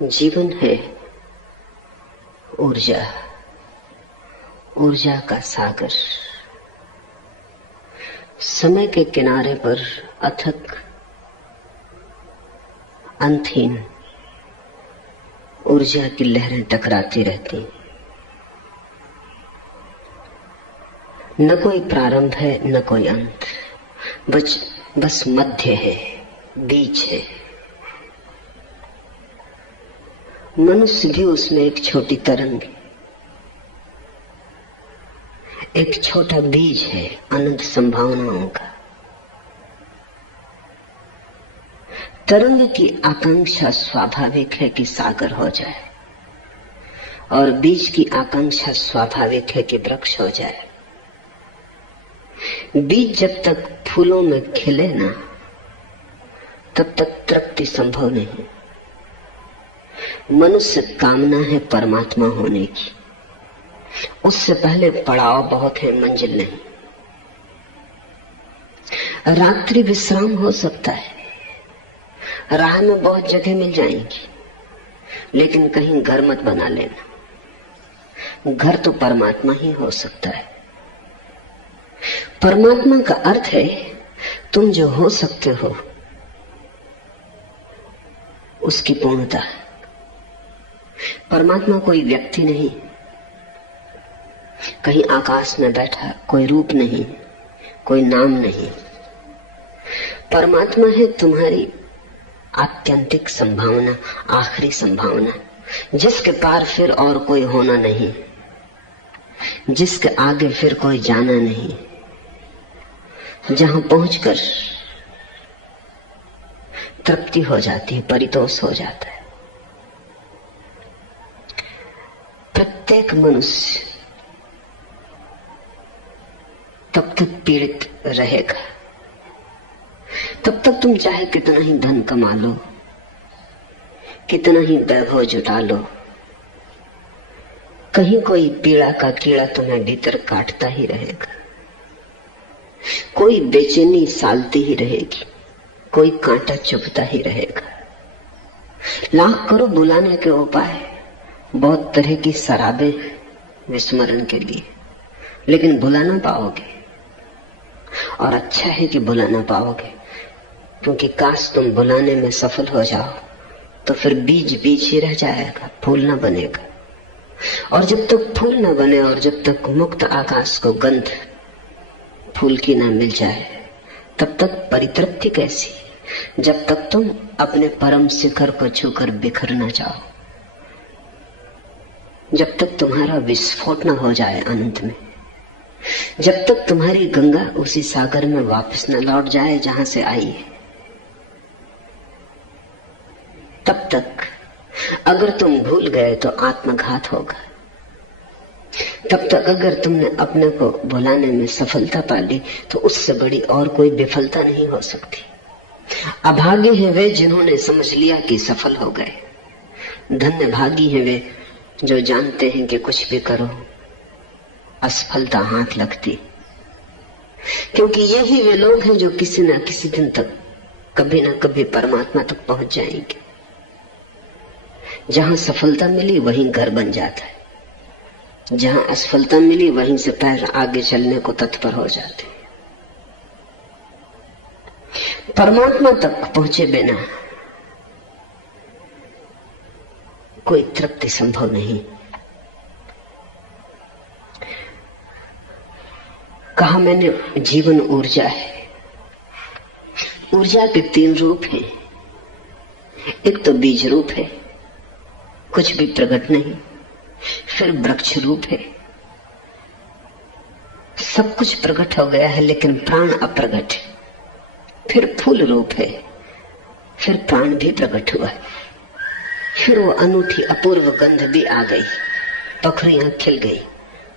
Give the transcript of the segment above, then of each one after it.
जीवन है ऊर्जा, ऊर्जा का सागर। समय के किनारे पर अथक अंतहीन ऊर्जा की लहरें टकराती रहती। न कोई प्रारंभ है न कोई अंत, बस मध्य है, बीच है। मनुष्य भी उसमें एक छोटी तरंग, एक छोटा बीज है अनंत संभावनाओं का। तरंग की आकांक्षा स्वाभाविक है कि सागर हो जाए, और बीज की आकांक्षा स्वाभाविक है कि वृक्ष हो जाए। बीज जब तक फूलों में खिले ना, तब तक तृप्ति संभव नहीं। मनुष्य कामना है परमात्मा होने की, उससे पहले पड़ाव बहुत है, मंजिल नहीं। रात्रि विश्राम हो सकता है, राह में बहुत जगह मिल जाएंगी, लेकिन कहीं घर मत बना लेना। घर तो परमात्मा ही हो सकता है। परमात्मा का अर्थ है तुम जो हो सकते हो उसकी पूर्णता। परमात्मा कोई व्यक्ति नहीं, कहीं आकाश में बैठा, कोई रूप नहीं, कोई नाम नहीं। परमात्मा है तुम्हारी आत्यंतिक संभावना, आखिरी संभावना, जिसके पार फिर और कोई होना नहीं, जिसके आगे फिर कोई जाना नहीं, जहां पहुंचकर तृप्ति हो जाती है, परितोष हो जाता है। प्रत्येक मनुष्य तब तक पीड़ित रहेगा, तब तक तुम चाहे कितना ही धन कमा लो, कितना ही वैभव जुटा लो, कहीं कोई पीड़ा का कीड़ा तुम्हें भीतर काटता ही रहेगा। कोई बेचैनी सालती ही रहेगी, कोई कांटा चुभता ही रहेगा। लाख करो बुलाने के उपाय, बहुत तरह की शराबें विस्मरण के लिए, लेकिन बुला ना पाओगे। और अच्छा है कि बुला ना पाओगे, क्योंकि काश तुम बुलाने में सफल हो जाओ तो फिर बीज बीज ही रह जाएगा, फूल ना बनेगा। और जब तक फूल ना बने और जब तक मुक्त आकाश को गंध फूल की ना मिल जाए, तब तक परितृप्ति कैसी? जब तक तुम अपने परम शिखर को छूकर बिखर न जाओ, जब तक तुम्हारा विस्फोट न हो जाए अनंत में, जब तक तुम्हारी गंगा उसी सागर में वापस न लौट जाए जहां से आई है, तब तक अगर तुम भूल गए तो आत्मघात होगा। तब तक अगर तुमने अपने को भुलाने में सफलता पा ली तो उससे बड़ी और कोई विफलता नहीं हो सकती। अभागे हैं वे जिन्होंने समझ लिया कि सफल हो गए। धन्य भागी हैं वे जो जानते हैं कि कुछ भी करो असफलता हाथ लगती, क्योंकि यही वे लोग हैं जो किसी न किसी दिन तक कभी न कभी परमात्मा तक पहुंच जाएंगे। जहां सफलता मिली वहीं घर बन जाता है, जहां असफलता मिली वहीं से पैर आगे चलने को तत्पर हो जाते हैं। परमात्मा तक पहुंचे बिना कोई तृप्ति संभव नहीं। कहा मैंने जीवन ऊर्जा है। ऊर्जा के 3 रूप हैं। एक तो बीज रूप है, कुछ भी प्रकट नहीं। फिर वृक्ष रूप है, सब कुछ प्रकट हो गया है लेकिन प्राण अप्रगट है। फिर फूल रूप है, फिर प्राण भी प्रकट हुआ है। फिर वो अनूठी अपूर्व गंध भी आ गई, पखरियां खिल गई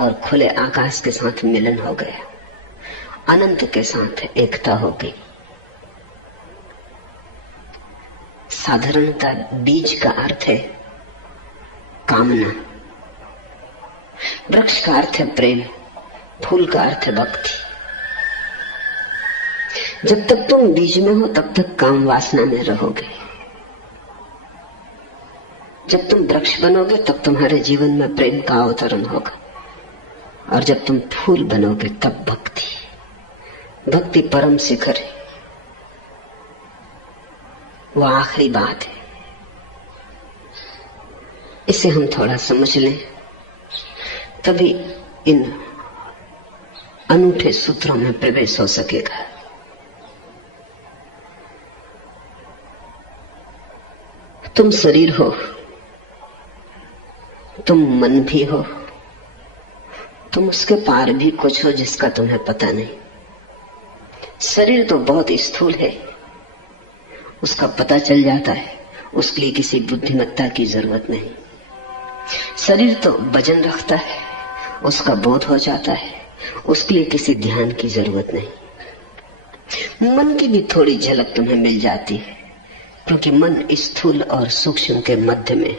और खुले आकाश के साथ मिलन हो गया, अनंत के साथ एकता हो गई। साधारणतः बीज का अर्थ है कामना, वृक्ष का अर्थ है प्रेम, फूल का अर्थ है भक्ति। जब तक तुम बीज में हो तब तक काम वासना में रहोगे। जब तुम वृक्ष बनोगे तब तुम्हारे जीवन में प्रेम का अवतरण होगा, और जब तुम फूल बनोगे तब भक्ति परम शिखर है, वो आखिरी बात है। इसे हम थोड़ा समझ लें, तभी इन अनूठे सूत्रों में प्रवेश हो सकेगा। तुम शरीर हो, तुम मन भी हो, तुम उसके पार भी कुछ हो जिसका तुम्हें पता नहीं। शरीर तो बहुत स्थूल है, उसका पता चल जाता है, उसके लिए किसी बुद्धिमत्ता की जरूरत नहीं। शरीर तो वजन रखता है, उसका बोध हो जाता है, उसके लिए किसी ध्यान की जरूरत नहीं। मन की भी थोड़ी झलक तुम्हें मिल जाती है, क्योंकि मन स्थूल और सूक्ष्म के मध्य में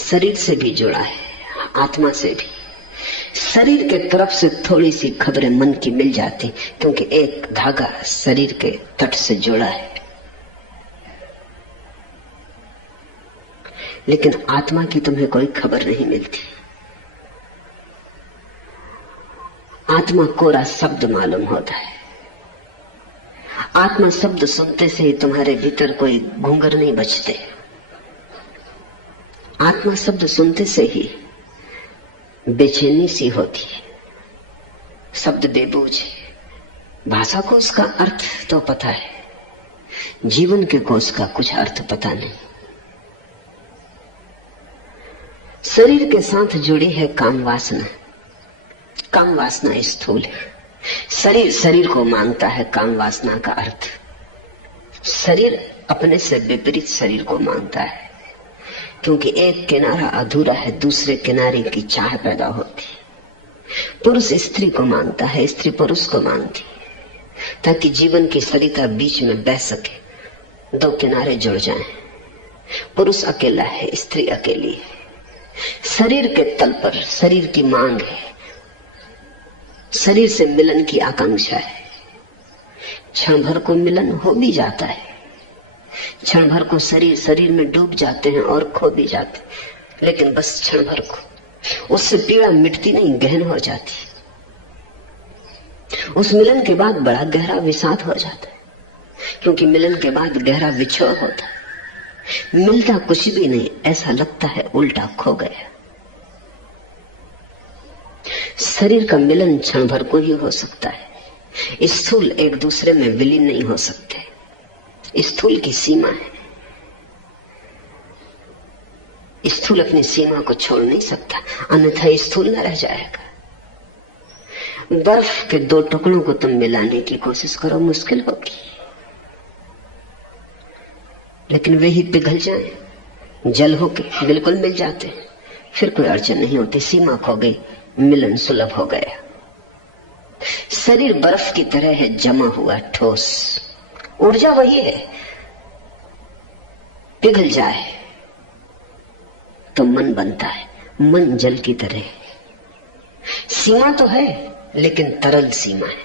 शरीर से भी जुड़ा है, आत्मा से भी। शरीर के तरफ से थोड़ी सी खबरें मन की मिल जाती, क्योंकि एक धागा शरीर के तट से जुड़ा है। लेकिन आत्मा की तुम्हें कोई खबर नहीं मिलती। आत्मा कोरा शब्द मालूम होता है। आत्मा शब्द सुनते से ही तुम्हारे भीतर कोई घूंघर नहीं बचते। आत्मा शब्द सुनते से ही बेचैनी सी होती है। शब्द बेबूझ है, भाषा को उसका अर्थ तो पता है, जीवन के को उसका कुछ अर्थ पता नहीं। शरीर के साथ जुड़ी है काम वासना। काम वासना स्थूल है, शरीर को मांगता है काम वासना का अर्थ। शरीर अपने से विपरीत शरीर को मांगता है, क्योंकि एक किनारा अधूरा है, दूसरे किनारे की चाह पैदा होती है। पुरुष स्त्री को मांगता है, स्त्री पुरुष को मांगती है, ताकि जीवन की सरिता बीच में बह सके, दो किनारे जुड़ जाएं। पुरुष अकेला है, स्त्री अकेली है। शरीर के तल पर शरीर की मांग है, शरीर से मिलन की आकांक्षा है। क्षण भर को मिलन हो भी जाता है, क्षण भर को शरीर में डूब जाते हैं और खो भी जाते हैं, लेकिन बस क्षण भर को। उससे पीड़ा मिटती नहीं, गहन हो जाती। उस मिलन के बाद बड़ा गहरा विषाद हो जाता है, क्योंकि मिलन के बाद गहरा विछोह होता है। मिलता कुछ भी नहीं, ऐसा लगता है उल्टा खो गया। शरीर का मिलन क्षण भर को ही हो सकता है। स्थूल एक दूसरे में विलीन नहीं हो सकते। स्थूल की सीमा है, स्थूल अपनी सीमा को छोड़ नहीं सकता, अन्यथा स्थूल न रह जाएगा। बर्फ के दो टुकड़ों को तुम मिलाने की कोशिश करो, मुश्किल होगी, लेकिन वे ही पिघल जाएं, जल होके बिल्कुल मिल जाते, फिर कोई अड़चन नहीं होती। सीमा खो गई, मिलन सुलभ हो गया। शरीर बर्फ की तरह है, जमा हुआ ठोस, ऊर्जा वही है, पिघल जाए तो मन बनता है। मन जल की तरह, सीमा तो है लेकिन तरल सीमा है,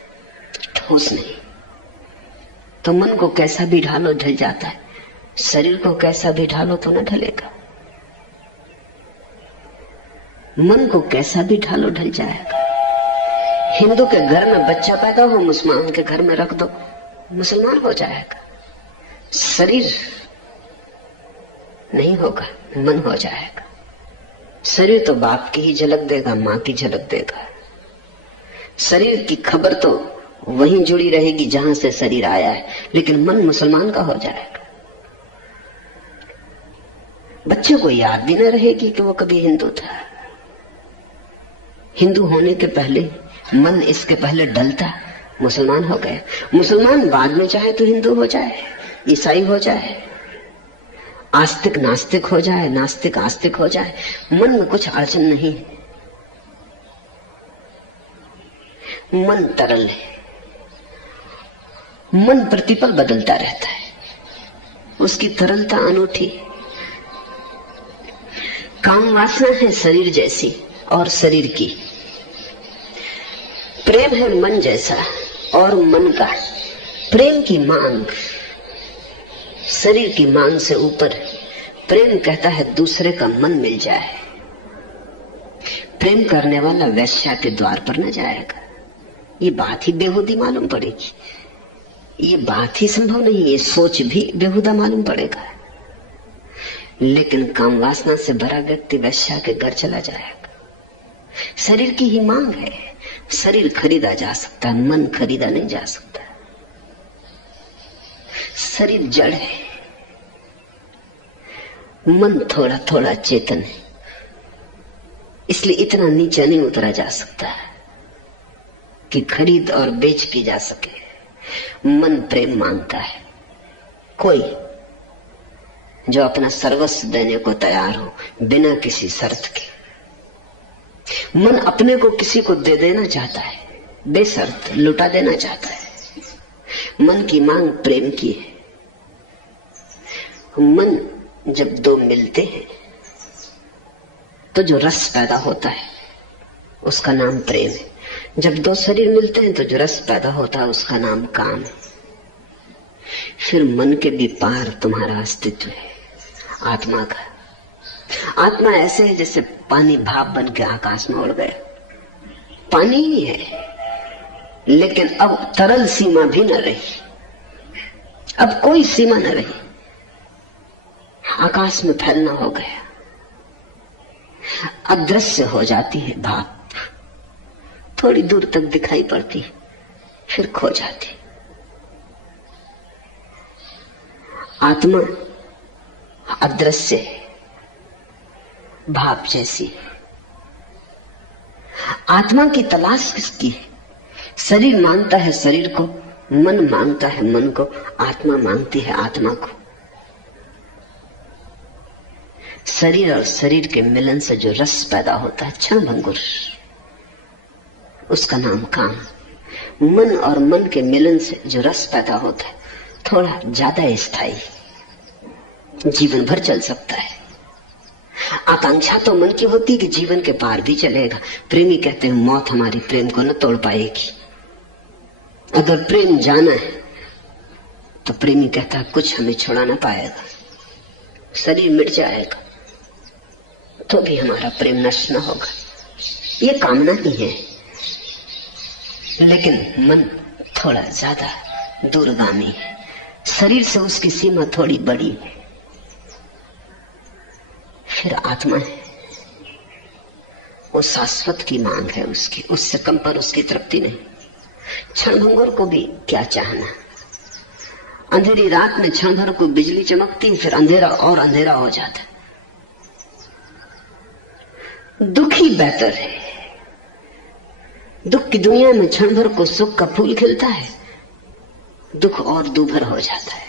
ठोस नहीं। तो मन को कैसा भी ढालो ढल जाता है, शरीर को कैसा भी ढालो तो न ढलेगा। मन को कैसा भी ढालो ढल जाएगा। हिंदू के घर में बच्चा पैदा हो, मुसलमान के घर में रख दो, मुसलमान हो जाएगा। शरीर नहीं होगा, मन हो जाएगा। शरीर तो बाप की ही झलक देगा, मां की झलक देगा। शरीर की खबर तो वहीं जुड़ी रहेगी जहां से शरीर आया है, लेकिन मन मुसलमान का हो जाएगा। बच्चे को याद भी न रहेगी कि वो कभी हिंदू था। हिंदू होने के पहले मन इसके पहले डलता, मुसलमान हो गए। मुसलमान बाद में चाहे तो हिंदू हो जाए, ईसाई हो जाए, आस्तिक नास्तिक हो जाए, नास्तिक आस्तिक हो जाए, मन में कुछ अड़चन नहीं। मन तरल है, मन प्रतिपल बदलता रहता है, उसकी तरलता अनूठी। काम वासना है शरीर जैसी और शरीर की, प्रेम है मन जैसा और मन का। प्रेम की मांग शरीर की मांग से ऊपर, प्रेम कहता है दूसरे का मन मिल जाए। प्रेम करने वाला वैश्या के द्वार पर न जाएगा। ये बात ही बेहूदी मालूम पड़ेगी, ये बात ही संभव नहीं, ये सोच भी बेहुदा मालूम पड़ेगा। लेकिन काम वासना से भरा व्यक्ति वैश्या के घर चला जाएगा। शरीर की ही मांग है, शरीर खरीदा जा सकता है, मन खरीदा नहीं जा सकता। शरीर जड़ है, मन थोड़ा थोड़ा चेतन है, इसलिए इतना नीचे नहीं उतरा जा सकता कि खरीद और बेच की जा सके। मन प्रेम मांगता है। कोई जो अपना सर्वस्व देने को तैयार हो बिना किसी शर्त के। मन अपने को किसी को दे देना चाहता है, बेशर्त लुटा देना चाहता है। मन की मांग प्रेम की है। मन जब दो मिलते हैं तो जो रस पैदा होता है उसका नाम प्रेम है। जब दो शरीर मिलते हैं तो जो रस पैदा होता है उसका नाम काम है। फिर मन के भी पार तुम्हारा अस्तित्व है, आत्मा का। आत्मा ऐसे है जैसे पानी भाप बन के आकाश में उड़ गया। पानी ही है, लेकिन अब तरल सीमा भी न रही, अब कोई सीमा न रही, आकाश में फैलना हो गया। अदृश्य हो जाती है भाप, थोड़ी दूर तक दिखाई पड़ती, फिर खो जाती। आत्मा अदृश्य है, भाप जैसी है। आत्मा की तलाश किसकी है? शरीर मांगता है शरीर को, मन मांगता है मन को, आत्मा मांगती है आत्मा को। शरीर और शरीर के मिलन से जो रस पैदा होता है क्षणभंगुर, उसका नाम काम। मन और मन के मिलन से जो रस पैदा होता है थोड़ा ज्यादा स्थायी, जीवन भर चल सकता है। आकांक्षा तो मन की होती कि जीवन के पार भी चलेगा। प्रेमी कहते हैं मौत हमारी प्रेम को न तोड़ पाएगी। अगर प्रेम जाना है तो प्रेमी कहता है कुछ हमें छुड़ा ना पाएगा, शरीर मिट जाएगा तो भी हमारा प्रेम नष्ट न होगा। ये कामना ही है, लेकिन मन थोड़ा ज्यादा दूरगामी है। शरीर से उसकी सीमा थोड़ी बड़ी है। फिर आत्मा है, वो शाश्वत की मांग है उसकी, उससे कम पर उसकी तृप्ति नहीं। क्षणभंगुर को भी क्या चाहना। अंधेरी रात में क्षण भर को बिजली चमकती, फिर अंधेरा और अंधेरा हो जाता। दुख ही बेहतर है। दुख की दुनिया में क्षण भर को सुख का फूल खिलता है, दुख और दूभर हो जाता है,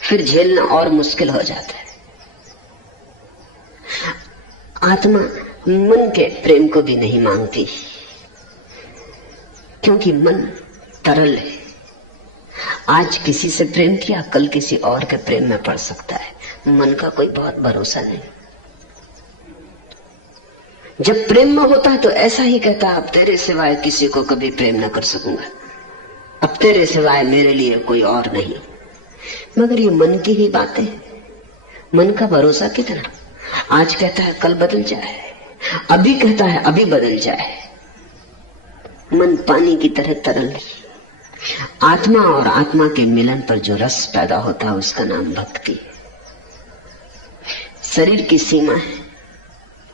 फिर झेलना और मुश्किल हो जाता है। आत्मा मन के प्रेम को भी नहीं मांगती, क्योंकि मन तरल है। आज किसी से प्रेम किया, कल किसी और के प्रेम में पड़ सकता है। मन का कोई बहुत भरोसा नहीं। जब प्रेम में होता है तो ऐसा ही कहता है अब तेरे सिवाय किसी को कभी प्रेम न कर सकूंगा, अब तेरे सिवाय मेरे लिए कोई और नहीं। मगर ये मन की ही बातें, मन का भरोसा कितना। आज कहता है कल बदल जाए, अभी कहता है अभी बदल जाए। मन पानी की तरह तरल है। आत्मा और आत्मा के मिलन पर जो रस पैदा होता है उसका नाम भक्ति। शरीर की सीमा है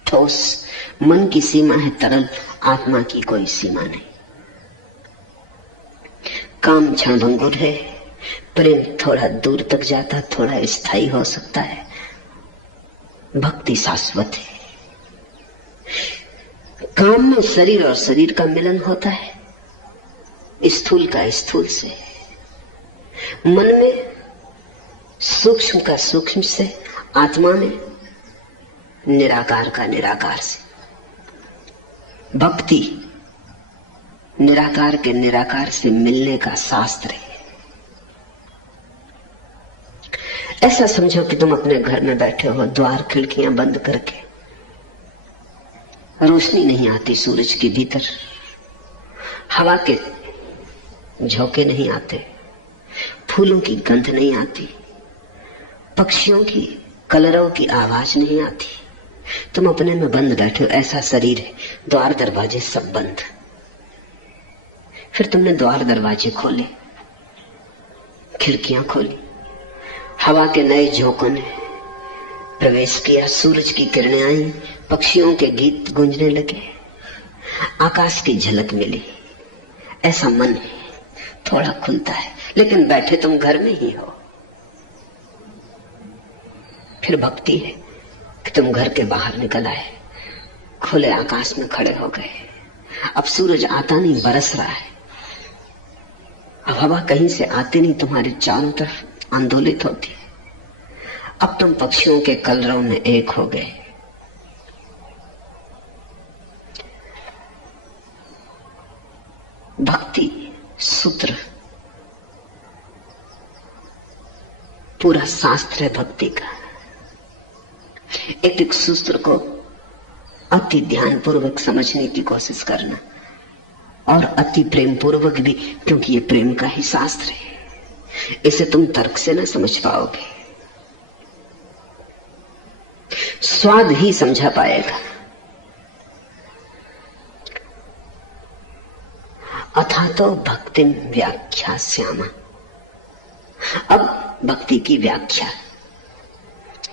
ठोस, मन की सीमा है तरल, आत्मा की कोई सीमा नहीं। काम क्षणभंगुर है, प्रेम थोड़ा दूर तक जाता, थोड़ा स्थायी हो सकता है। भक्ति शाश्वत है। काम में शरीर और शरीर का मिलन होता है, स्थूल का स्थूल से, मन में सूक्ष्म का सूक्ष्म से, आत्मा में निराकार का निराकार से। भक्ति निराकार के निराकार से मिलने का शास्त्र है। ऐसा समझो कि तुम अपने घर में बैठे हो, द्वार खिड़कियां बंद करके, रोशनी नहीं आती सूरज के भीतर, हवा के झोंके नहीं आते, फूलों की गंध नहीं आती, पक्षियों की कलरव की आवाज नहीं आती। तुम अपने में बंद बैठे हो, ऐसा शरीर है, द्वार दरवाजे सब बंद। फिर तुमने द्वार दरवाजे खोले, खिड़कियां खोली, हवा के नए झोंकों ने प्रवेश किया, सूरज की किरणें आई, पक्षियों के गीत गूंजने लगे, आकाश की झलक मिली। ऐसा मन है, थोड़ा खुलता है, लेकिन बैठे तुम घर में ही हो। फिर भक्ति है कि तुम घर के बाहर निकल आए, खुले आकाश में खड़े हो गए। अब सूरज आता नहीं, बरस रहा है। अब हवा कहीं से आती नहीं, तुम्हारे चारों तरफ आंदोलित होती है। अब तुम पक्षियों के कलरव में एक हो गए। भक्ति सूत्र पूरा शास्त्र है भक्ति का। एक एक सूत्र को अति ध्यान पूर्वक समझने की कोशिश करना, और अति प्रेम पूर्वक भी, क्योंकि ये प्रेम का ही शास्त्र है। इसे तुम तर्क से न समझ पाओगे, स्वाद ही समझा पाएगा। अथा तो भक्ति व्याख्या श्यामा। अब भक्ति की व्याख्या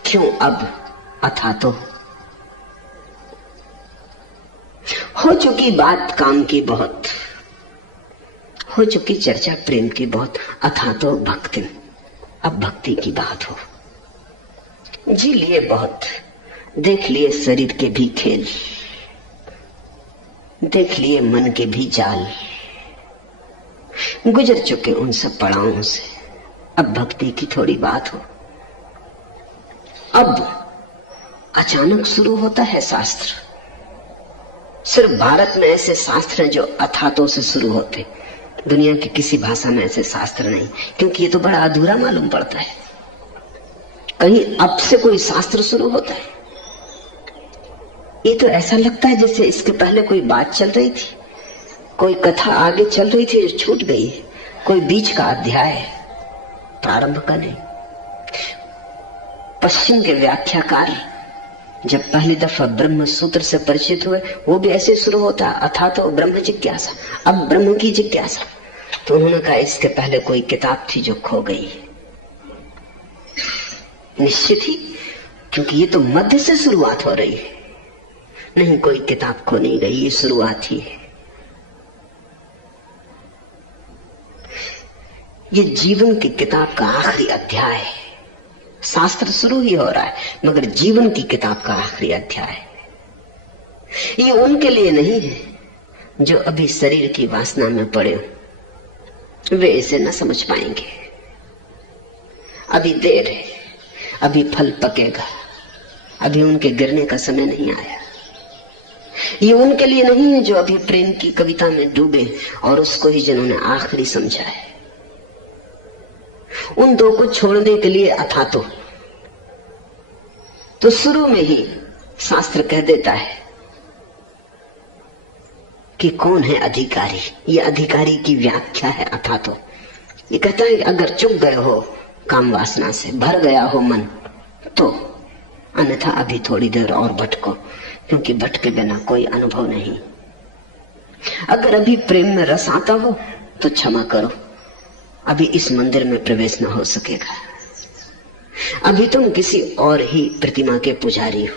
क्यों? अब अथा तो हो चुकी बात काम की बहुत, हो चुकी चर्चा प्रेम की बहुत। अथा तो भक्ति, अब भक्ति की बात हो। जी लिए बहुत, देख लिए शरीर के भी खेल, देख लिए मन के भी जाल, गुजर चुके उन सब पड़ावों से। अब भक्ति की थोड़ी बात हो। अब अचानक शुरू होता है शास्त्र। सिर्फ भारत में ऐसे शास्त्र हैं जो अथातों से शुरू होते, दुनिया की किसी भाषा में ऐसे शास्त्र नहीं, क्योंकि ये तो बड़ा अधूरा मालूम पड़ता है। कहीं अब से कोई शास्त्र शुरू होता है? ये तो ऐसा लगता है जैसे इसके पहले कोई बात चल रही थी, कोई कथा आगे चल रही थी जो छूट गई, कोई बीच का अध्याय, प्रारंभ का नहीं। पश्चिम के व्याख्याकार जब पहली दफा ब्रह्म सूत्र से परिचित हुए, वो भी ऐसे शुरू होता, अथा तो ब्रह्म जिज्ञासा, अब ब्रह्म की जिज्ञासा। तो उन्होंने कहा इसके पहले कोई किताब थी जो खो गई। निश्चित ही, क्योंकि ये तो मध्य से शुरुआत हो रही है। नहीं, कोई किताब खो नहीं गई, ये शुरुआत ही है। ये जीवन की किताब का आखिरी अध्याय है। शास्त्र शुरू ही हो रहा है, मगर जीवन की किताब का आखिरी अध्याय है। ये उनके लिए नहीं है जो अभी शरीर की वासना में पड़े हो, वे इसे न समझ पाएंगे। अभी देर है, अभी फल पकेगा, अभी उनके गिरने का समय नहीं आया। ये उनके लिए नहीं है जो अभी प्रेम की कविता में डूबे और उसको ही जिन्होंने आखिरी समझा है। उन दो को छोड़ने के लिए अथा तो शुरू में ही शास्त्र कह देता है कि कौन है अधिकारी। ये अधिकारी की व्याख्या है अथा तो। ये कहता है कि अगर चुक गए हो काम वासना से, भर गया हो मन, तो अन्यथा अभी थोड़ी देर और भटको, क्योंकि भटके बिना कोई अनुभव नहीं। अगर अभी प्रेम में रस आता हो तो क्षमा करो, अभी इस मंदिर में प्रवेश न हो सकेगा। अभी तुम किसी और ही प्रतिमा के पुजारी हो,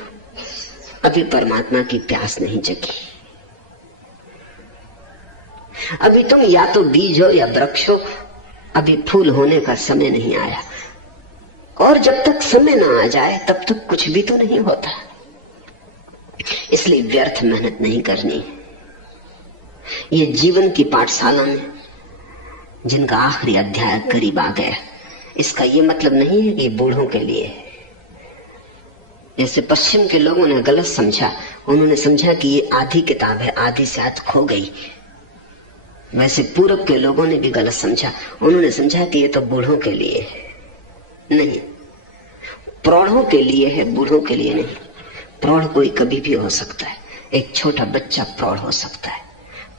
अभी परमात्मा की प्यास नहीं जगी। अभी तुम या तो बीज हो या वृक्ष हो, अभी फूल होने का समय नहीं आया। और जब तक समय ना आ जाए तब तक कुछ भी तो नहीं होता। इसलिए व्यर्थ मेहनत नहीं करनी। ये जीवन की पाठशाला में जिनका आखिरी अध्याय करीब आ गया, इसका ये मतलब नहीं है कि बूढ़ों के लिए है। जैसे पश्चिम के लोगों ने गलत समझा, उन्होंने समझा कि ये आधी किताब है, आधी शायद खो गई। वैसे पूरब के लोगों ने भी गलत समझा, उन्होंने समझा कि ये तो बूढ़ों के लिए है। नहीं, प्रौढ़ों के लिए है, बूढ़ों के लिए नहीं। प्रौढ़ कोई कभी भी हो सकता है, एक छोटा बच्चा प्रौढ़ हो सकता है।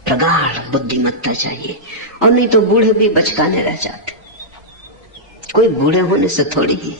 प्रगाढ़ बुद्धिमत्ता चाहिए, और नहीं तो बूढ़े भी बचकाने रह जाते। कोई बूढ़े होने से थोड़ी ही